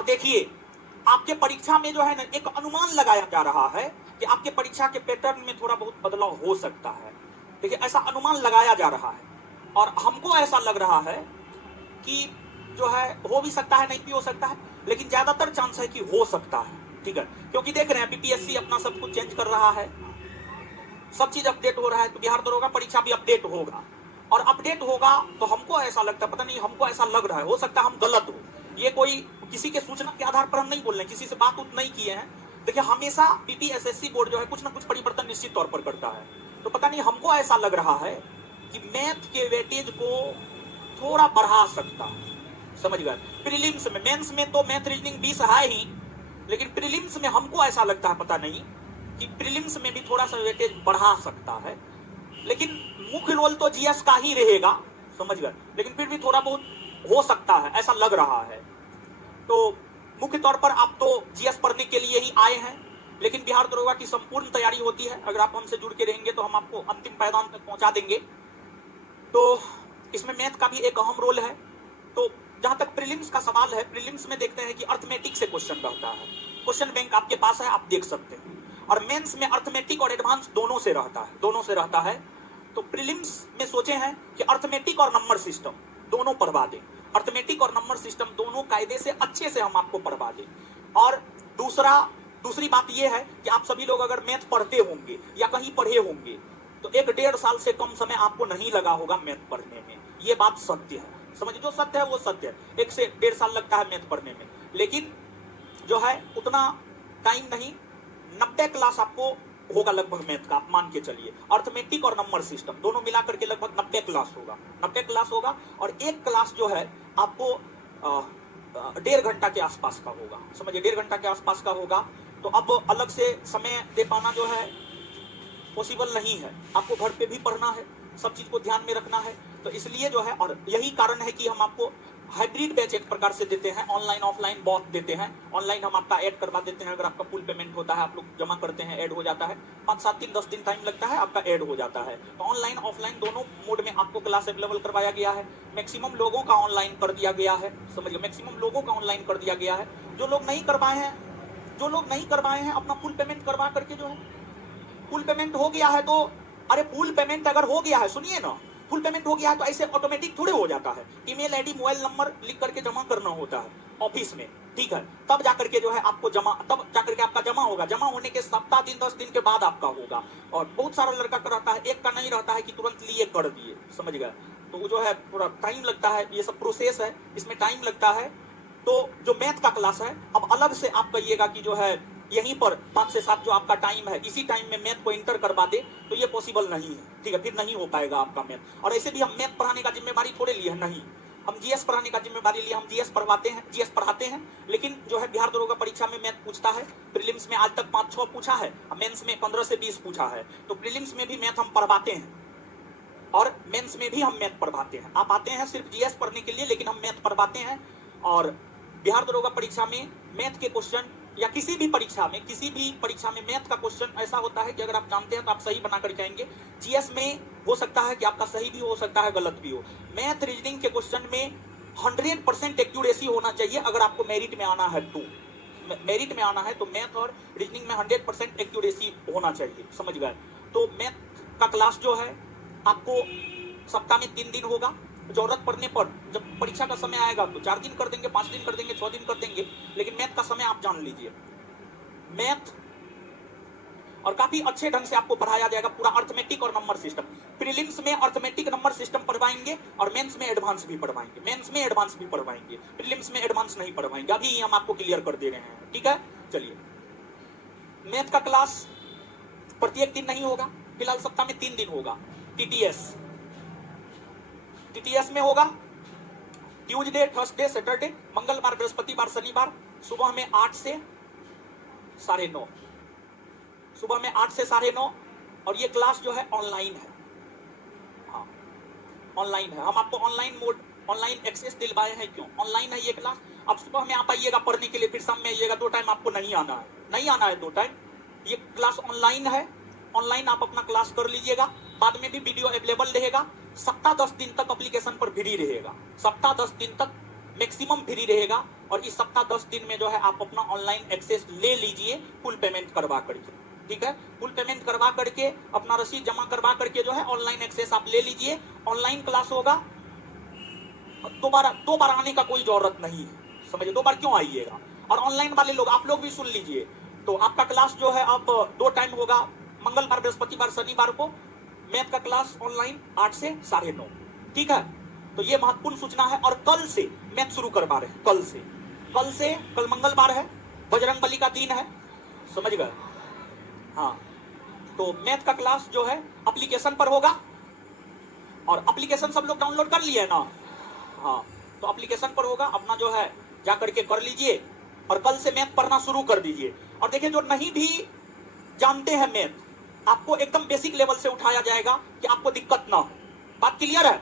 और देखिए आपके परीक्षा में जो है ना एक अनुमान लगाया जा रहा है कि आपके परीक्षा के पैटर्न में थोड़ा बहुत बदलाव हो सकता है। देखिए ऐसा अनुमान लगाया जा रहा है और हमको ऐसा लग रहा है कि जो है हो भी सकता है, नहीं भी हो सकता है, लेकिन ज्यादातर चांस है कि हो सकता है। ठीक है, क्योंकि देख रहे हैं बीपीएससी अपना सब कुछ चेंज कर रहा है, सब चीज अपडेट हो रहा है, तो बिहार दरोगा परीक्षा भी अपडेट होगा और अपडेट होगा तो हमको ऐसा लगता है, पता नहीं हमको ऐसा लग रहा है, हो सकता है हम गलत हो। ये कोई किसी के सूचना के आधार पर हम नहीं बोल रहे हैं, किसी से बात उत नहीं किए हैं। देखिए हमेशा बीपीएसएससी बोर्ड जो है कुछ ना कुछ परिवर्तन निश्चित तौर पर करता है, तो पता नहीं हमको ऐसा लग रहा है कि मैथ के वेटेज को थोड़ा बढ़ा सकता है। समझ गए? प्रीलिम्स में, मेंस में तो मैथ रीजनिंग 20 है ही, लेकिन प्रीलिम्स में हमको ऐसा लगता है, पता नहीं कि प्रीलिम्स में भी थोड़ा सा वेटेज बढ़ा सकता है। लेकिन मुख्य रोल तो जीएस का ही रहेगा, समझ गए, लेकिन फिर भी थोड़ा बहुत हो सकता है, ऐसा लग रहा है। तो मुख्य तौर पर आप तो जीएस पढ़ने के लिए ही आए हैं, लेकिन बिहार दरोगा की संपूर्ण तैयारी होती है। अगर आप हमसे जुड़ के रहेंगे तो हम आपको अंतिम पायदान तक पहुंचा देंगे। तो इसमें मैथ का भी एक अहम रोल है। तो जहां तक प्रीलिम्स का सवाल है, प्रीलिम्स में देखते हैं कि अर्थमेटिक से क्वेश्चन रहता है, क्वेश्चन बैंक आपके पास है, आप देख सकते हैं। और मेंस में अर्थमेटिक और एडवांस दोनों से रहता है, दोनों से रहता है। तो प्रीलिम्स में सोचे हैं कि अर्थमेटिक और नंबर सिस्टम दोनों पढ़वा दें, अर्थमेटिक और नंबर सिस्टम दोनों कायदे से अच्छे से हम आपको पढ़वा दें। और दूसरी बात यह है कि आप सभी लोग अगर मैथ पढ़ते होंगे या कहीं पढ़े होंगे तो 1-1.5 साल से कम समय आपको नहीं लगा होगा मैथ पढ़ने में, ये बात सत्य है। समझिए, जो सत्य है वो सत्य है, 1 से 1.5 साल लगता है मैथ पढ़ने में, लेकिन जो है उतना टाइम नहीं। 90 क्लास आपको होगा लगभग मैथ का, आप मान के चलिए। अर्थमेटिक और नंबर सिस्टम दोनों मिलाकर के लगभग 90 क्लास होगा, 90 क्लास होगा। और एक क्लास जो है आपको 1.5 घंटा के आसपास का होगा, समझिए 1.5 घंटा के आसपास का होगा। तो अब अलग से समय दे पाना जो है पॉसिबल नहीं है, आपको घर पे भी पढ़ना है, सब चीज को ध्यान में रखना है। तो इसलिए जो है, और यही कारण है कि हम आपको हाइब्रिड बैच एक प्रकार से देते हैं, ऑनलाइन ऑफलाइन बहुत देते हैं। ऑनलाइन हम आपका ऐड करवा देते हैं, अगर आपका फुल पेमेंट होता है, आप लोग जमा करते हैं, ऐड हो जाता है, 5-7 दिन 10 दिन टाइम लगता है, आपका ऐड हो जाता है। तो ऑनलाइन ऑफलाइन दोनों मोड में आपको क्लास अवेलेबल करवाया गया है। मैक्सिमम लोगों का ऑनलाइन कर दिया गया है, समझिए मैक्सिमम लोगों का ऑनलाइन कर दिया गया है। जो लोग नहीं करवाए हैं अपना फुल पेमेंट करवा करके जो है, फुल पेमेंट हो गया है तो, अरे फुल पेमेंट अगर हो गया है, सुनिए ना, फुल पेमेंट हो गया है तो ऐसे ऑटोमेटिक थोड़े हो जाता है। ईमेल आईडी मोबाइल नंबर लिख करके जमा करना होता है ऑफिस में, ठीक है, तब जाकर के जो है आपको तब जाकर के आपका जमा होगा। जमा होने के सप्ताह दिन 10 दिन के बाद आपका होगा। और बहुत सारा लड़का का रहता है, एक का नहीं रहता है कि तुरंत लिए कर दिए, समझ गए, तो वो जो है थोड़ा टाइम लगता है, ये सब प्रोसेस है, इसमें टाइम लगता है। तो जो मैथ का क्लास है, अब अलग से आप कहिएगा कि जो है यहीं पर 5 से 7 जो आपका टाइम है, इसी टाइम में मैथ को इंटर करवा दे, तो ये पॉसिबल नहीं है, ठीक है, फिर नहीं हो पाएगा आपका मैथ। और ऐसे भी हम मैथ पढ़ाने का जिम्मेवारी थोड़े लिए है, नहीं, हम जीएस पढ़ाने का जिम्मेवारी लिए, हम जीएस पढ़वाते हैं, जीएस पढ़ाते हैं। लेकिन जो है बिहार दरोगा परीक्षा में मैथ पूछता है, प्रीलिम्स में आज तक 5-6 पूछा है, मेंस में 15 से 20 पूछा है। तो प्रीलिम्स में भी मैथ हम पढ़वाते हैं और मेंस में भी हम मैथ पढ़वाते हैं। आप आते हैं सिर्फ जीएस पढ़ने के लिए, लेकिन हम मैथ पढ़वाते हैं। और बिहार दरोगा परीक्षा में मैथ के क्वेश्चन, या किसी भी परीक्षा में मैथ का क्वेश्चन ऐसा होता है कि अगर आप जानते हैं तो आप सही बना करके आएंगे। जीएस में हो सकता है कि आपका सही भी हो सकता है, गलत भी हो। मैथ रीजनिंग के क्वेश्चन में 100% एक्यूरेसी होना चाहिए अगर आपको मेरिट में आना है तो। मेरिट में आना है तो मैथ और रीजनिंग में 100% एक्यूरेसी होना चाहिए, समझ गए। तो मैथ का क्लास जो है आपको सप्ताह में 3 दिन होगा। जरूरत पड़ने पर जब परीक्षा का समय आएगा तो 4 दिन कर देंगे, 5 दिन कर देंगे, 6 दिन कर देंगे, लेकिन मैथ का समय आप जान लीजिए। मैथ और काफी अच्छे ढंग से आपको पढ़ाया जाएगा, पूरा अर्थमेटिक और नंबर सिस्टम। प्रीलिम्स में अर्थमेटिक नंबर सिस्टम पढ़वाएंगे और मेंस में एडवांस भी पढ़वाएंगे, प्रीलिम्स में एडवांस नहीं पढ़वाएंगे। अभी हम आपको क्लियर कर दे रहे हैं, ठीक है। चलिए, मैथ का क्लास प्रत्येक दिन नहीं होगा, फिलहाल सप्ताह में 3 दिन होगा। टीटीएस में होगा ट्यूसडे, थर्सडे, सैटरडे, मंगलवार, बृहस्पतिवार, शनिवार, सुबह में 8 से 9:30, सुबह में 8 से 9:30। और ये क्लास जो है ऑनलाइन है, हाँ ऑनलाइन है। हम आपको ऑनलाइन एक्सेस दिलवाए हैं। क्यों ऑनलाइन है ये क्लास? अब सुबह में आप आइएगा पढ़ने के लिए, फिर शाम में आइएगा, 2 टाइम आपको नहीं आना है 2 टाइम। ये क्लास ऑनलाइन है, ऑनलाइन आप अपना क्लास कर लीजिएगा। बाद में भी वीडियो अवेलेबल रहेगा। सप्ताह 10 दिन तक एप्लीकेशन पर फ्री रहेगा, सप्ताह 10 दिन तक मैक्सिमम फ्री रहेगा। और इस सप्ताह 10 दिन में जो है आप अपना ऑनलाइन एक्सेस ले लीजिए फुल पेमेंट करवा करके, ठीक है। फुल पेमेंट करवा करके अपना रसीद जमा करवा करके जो है ऑनलाइन एक्सेस आप ले लीजिए। ऑनलाइन क्लास होगा, दोबारा आने का कोई जरूरत नहीं है, समझिए। 2 बार क्यों आइएगा। और ऑनलाइन वाले लोग, आप लोग भी सुन लीजिए, तो आपका क्लास जो है अब 2 टाइम होगा, मंगलवार, बृहस्पतिवार, शनिवार को मैथ का क्लास ऑनलाइन 8 से 9:30, ठीक है। तो ये महत्वपूर्ण सूचना है। और कल से मैथ शुरू करवा रहे हैं, कल मंगलवार है, बजरंग बली का दिन है, समझ गए। हाँ, तो मैथ का क्लास जो है एप्लीकेशन पर होगा। और एप्लीकेशन सब लोग डाउनलोड कर लिए ना, हाँ, तो एप्लीकेशन पर होगा, अपना जो है जा करके कर लीजिए और कल से मैथ पढ़ना शुरू कर दीजिए। और देखिए, जो नहीं भी जानते हैं मैथ, आपको एकदम बेसिक लेवल से उठाया जाएगा कि आपको दिक्कत ना हो। बात क्लियर है,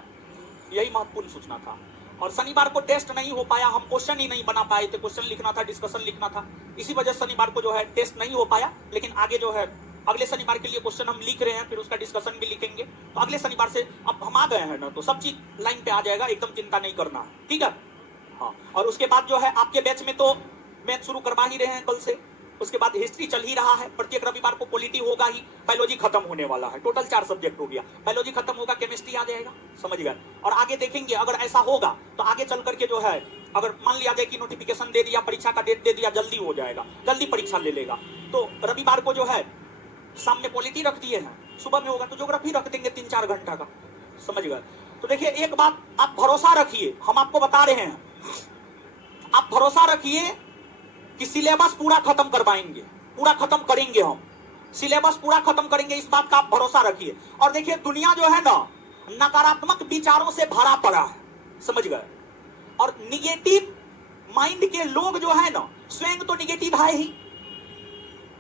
यही महत्वपूर्ण सूचना था। और शनिवार को टेस्ट नहीं हो पाया, हम क्वेश्चन ही नहीं बना पाए थे, क्वेश्चन लिखना था, डिस्कशन लिखना था, इसी वजह से शनिवार को जो है टेस्ट नहीं हो पाया। लेकिन आगे जो है अगले शनिवार के लिए क्वेश्चन हम लिख रहे हैं, फिर उसका डिस्कशन भी लिखेंगे। तो अगले शनिवार से अब हम आ गए हैं ना, तो सब चीज लाइन पे आ जाएगा, एकदम चिंता नहीं करना, ठीक है। हाँ, और उसके बाद जो है आपके बैच में तो मैथ शुरू करवा ही रहे हैं कल से। उसके बाद हिस्ट्री चल ही रहा है, प्रत्येक रविवार को पॉलिटी होगा ही। बायोलॉजी खत्म होने वाला है, टोटल 4 सब्जेक्ट हो गया, बायोलॉजी खत्म होगा, केमिस्ट्री आ जाएगा, समझ गए। और आगे देखेंगे, अगर ऐसा होगा तो आगे चल करके जो है, अगर मान लिया जाए कि नोटिफिकेशन दे दिया, परीक्षा का डेट दे दिया, जल्दी हो जाएगा, जल्दी परीक्षा ले लेगा। तो रविवार को जो है शाम में पॉलिटी रख दिए हैं, सुबह में होगा तो ज्योग्राफी रख देंगे 3-4 घंटा का, समझ गए। तो देखिए, एक बात आप भरोसा रखिए, हम आपको बता रहे हैं, आप भरोसा रखिए कि सिलेबस पूरा खत्म करवाएंगे, पूरा खत्म करेंगे, हम सिलेबस पूरा खत्म करेंगे, इस बात का आप भरोसा रखिए। और देखिए, दुनिया जो है ना, नकारात्मक विचारों से भरा पड़ा है, समझ गए। और निगेटिव माइंड के लोग जो है ना, स्वयं तो निगेटिव है ही,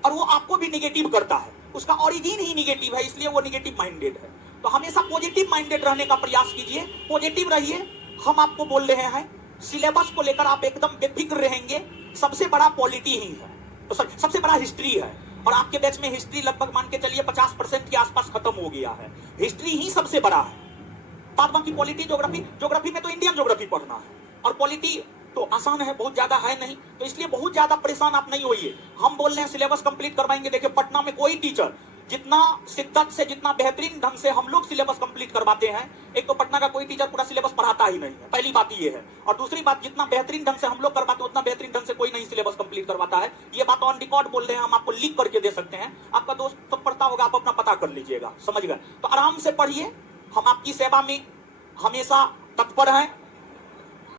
और वो आपको भी निगेटिव करता है, उसका ओरिजिन ही निगेटिव है, इसलिए वो निगेटिव माइंडेड है। तो हमेशा पॉजिटिव माइंडेड रहने का प्रयास कीजिए, पॉजिटिव रहिए। हम आपको बोल रहे हैं, सिलेबस को लेकर आप एकदम बेफिक्र रहेंगे। सबसे बड़ा पॉलिटी ही है, तो सबसे बड़ा हिस्ट्री है। और आपके बैच में हिस्ट्री लगभग मान के चलिए 50% के आसपास खत्म हो गया है, हिस्ट्री ही सबसे बड़ा है। बाद बाकी पॉलिटी, ज्योग्राफी में तो इंडियन ज्योग्राफी पढ़ना है, और पॉलिटी तो आसान है, बहुत ज्यादा है नहीं, तो इसलिए बहुत ज्यादा परेशान आप नहीं होइए। हम बोल रहे हैं सिलेबस कंप्लीट करवाएंगे। देखिए, पटना में कोई टीचर जितना शिद्दत से, जितना बेहतरीन ढंग से हम लोग सिलेबस कंप्लीट करवाते हैं, एक तो पटना का कोई टीचर पूरा सिलेबस पढ़ाता ही नहीं है, पहली बात ये है। और दूसरी बात, जितना बेहतरीन ढंग से हम लोग करवाते हैं, उतना बेहतरीन ढंग से कोई नहीं सिलेबस कंप्लीट करवाता है। ये बात ऑन रिकॉर्ड बोल रहे हैं, हम आपको लिख करके दे सकते हैं, आपका दोस्त सब पढ़ता होगा, आप अपना पता कर लीजिएगा, समझ गए। तो आराम से पढ़िए, हम आपकी सेवा में हमेशा तत्पर हैं।